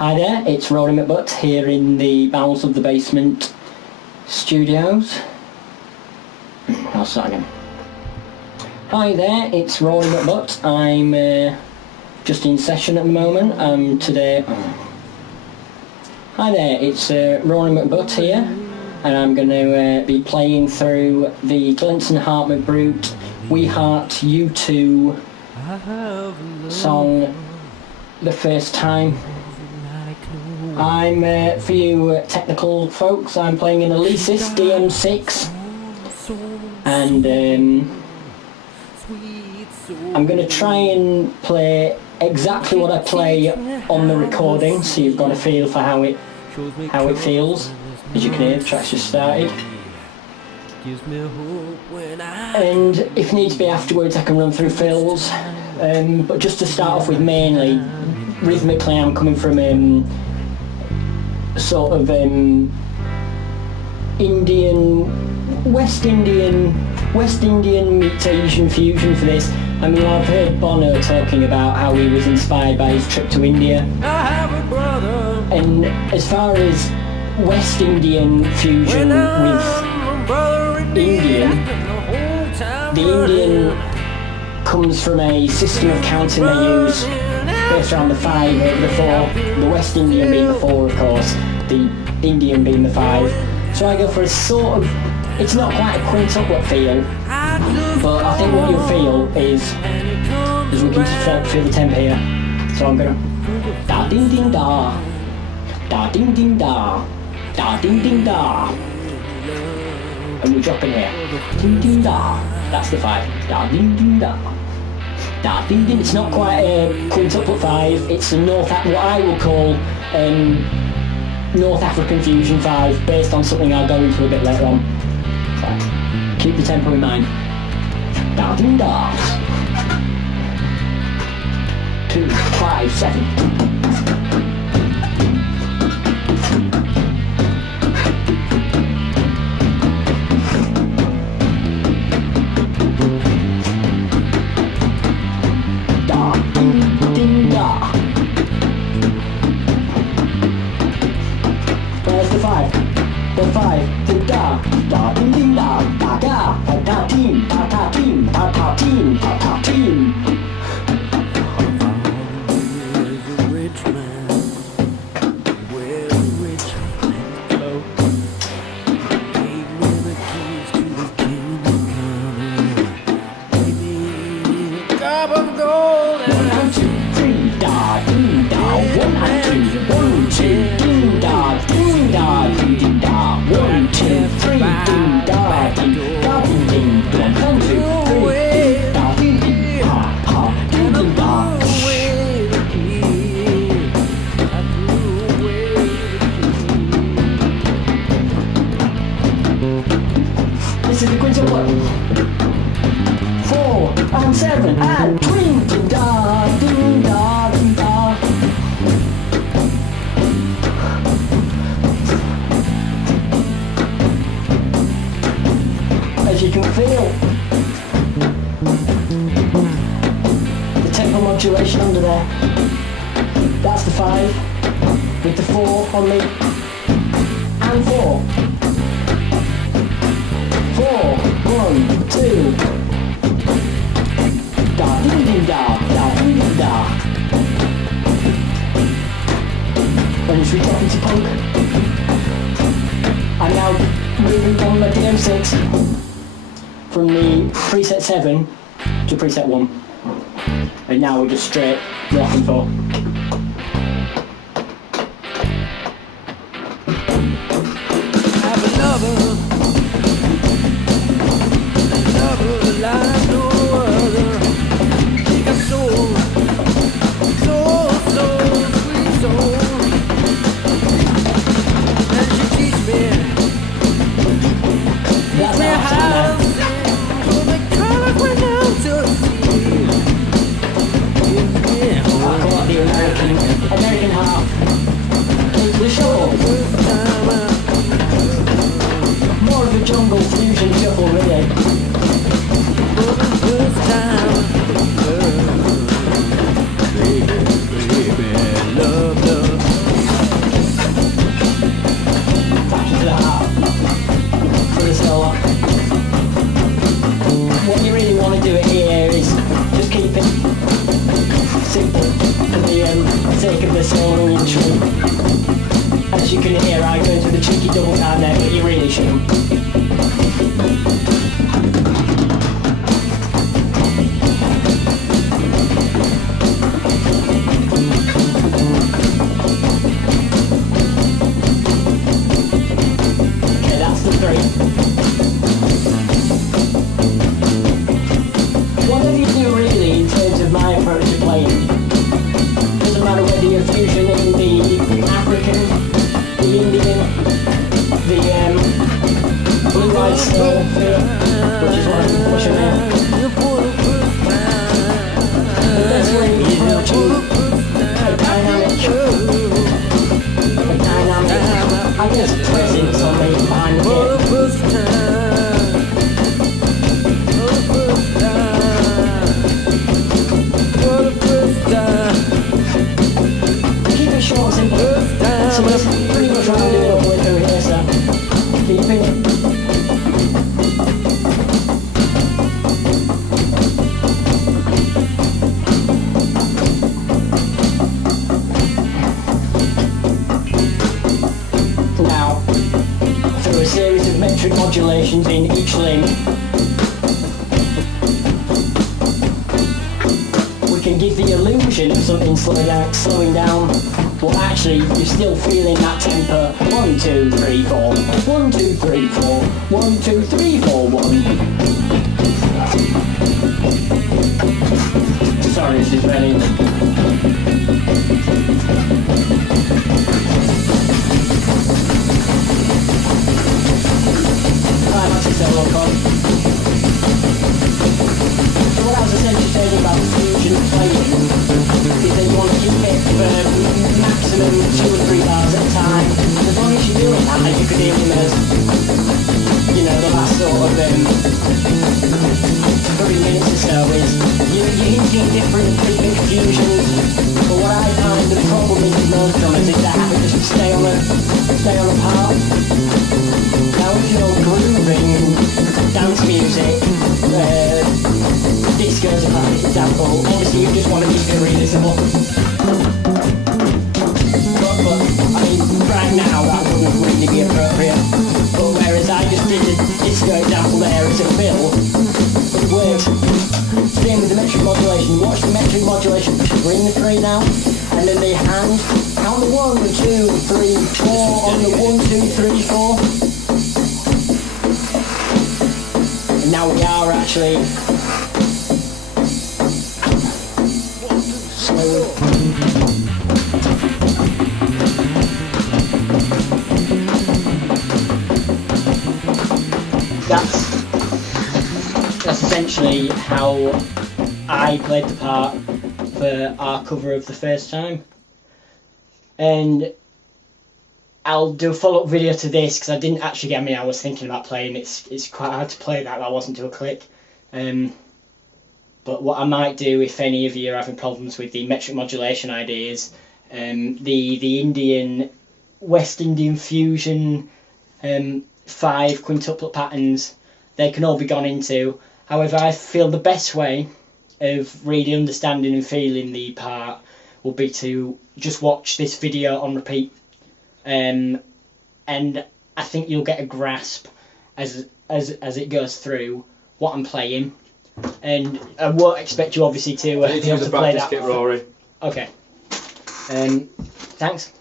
Hi there, it's Rory McButt here in the bowels of the basement studios. I'll start again. Hi there, it's Rory McButt. I'm just in session at the moment. Today. Hi there, it's Rory McButt here, and I'm going to be playing through the Glenson Heart McBrute We Heart U2 song the first time. I'm, for you technical folks, I'm playing an Alesis DM6, and I'm going to try and play exactly what I play on the recording, so you've got a feel for how it feels. As you can hear, the track's just started. And if needs be afterwards, I can run through fills. But just to start off with, mainly rhythmically, I'm coming from sort of West Indian meets Asian fusion for this. I mean, I've heard Bono talking about how he was inspired by his trip to India. And as far as West Indian fusion with Indian, the Indian comes from a system of counting they use based around the 5 over the 4, the West Indian being the 4 of course, the Indian being the 5. So I go for a sort of, it's not quite a quintuplet feel, but I think what you'll feel is we can just feel the tempo here. So I'm gonna da ding ding da, da ding ding da, da ding ding da, and we drop in here. Ding ding da, that's the 5. Da ding ding da. Da ding ding. It's not quite a quintuplet 5. It's a what I will call North African fusion 5, based on something I'll go into a bit later on. So, keep the tempo in mind. Da ding da. 2, 5, 7. This is the quintuplet. 4 and 7 and twin. Ding da, ding da, ding da. As you can feel, the tempo modulation under there. That's the 5 with the 4 on me and 4. 4, 1, 2. Da ding ding da, da ding ding da. And as we drop into punk, I'm now moving on the DM6 from the preset 7 to preset 1. And now we're just straight rocking for. the same instrument. As you can hear, I go into the cheeky double time there, but you really shouldn't. Okay, that's the 3. Whatever you do really in terms of my approach to playing, doesn't matter whether you're fusioning the African, the Indian, the blue-eyed snow feel, which is what I'm pushing there. The best way is watching a dynamic, I guess, presence on the behind the kit. Keep it short and simple. So that's pretty much what I'm doing all the way through here, so keeping it. Now, through a series of metric modulations in each limb, we can give the illusion of something slowing down, but actually you're still feeling that tempo. 1, 2, 3, 4. 1, 2, 3, 4. 1, 2, 3, 4, 1. Sorry, this is very... Climatic solo chord. So what I was essentially saying about fusion playing is that you want to keep it for maximum 2 or 3 bars at a time. As long as you're doing that, you could hear him as, you know, the last sort of 3 minutes or so is you're hinting different rhythmic fusions. But what I find the problem is with most drummers is they have to just stay on a part. Now if you're grooving dance music, disco is a classic example, obviously you just want to keep it really simple. But I mean, right now that wouldn't really be appropriate. But whereas I just did the disco example there as a fill, it works. Same with the metric modulation. Watch the metric modulation, bring the 3 now, and then the hand, count the 1, 2, 3, 4 on the 1, 2, 3, 4. And now we are actually slowly. That's essentially how I played the part for our cover of the first time, and I'll do a follow-up video to this because I didn't actually get. I mean, I was thinking about playing. It's quite hard to play that. That wasn't to a click. But what I might do, if any of you are having problems with the metric modulation ideas, the Indian, West Indian fusion 5 quintuplet patterns, they can all be gone into. However, I feel the best way of really understanding and feeling the part will be to just watch this video on repeat, and I think you'll get a grasp as it goes through what I'm playing, and I won't expect you obviously to be able to play that. Kit, Rory. Okay. Thanks.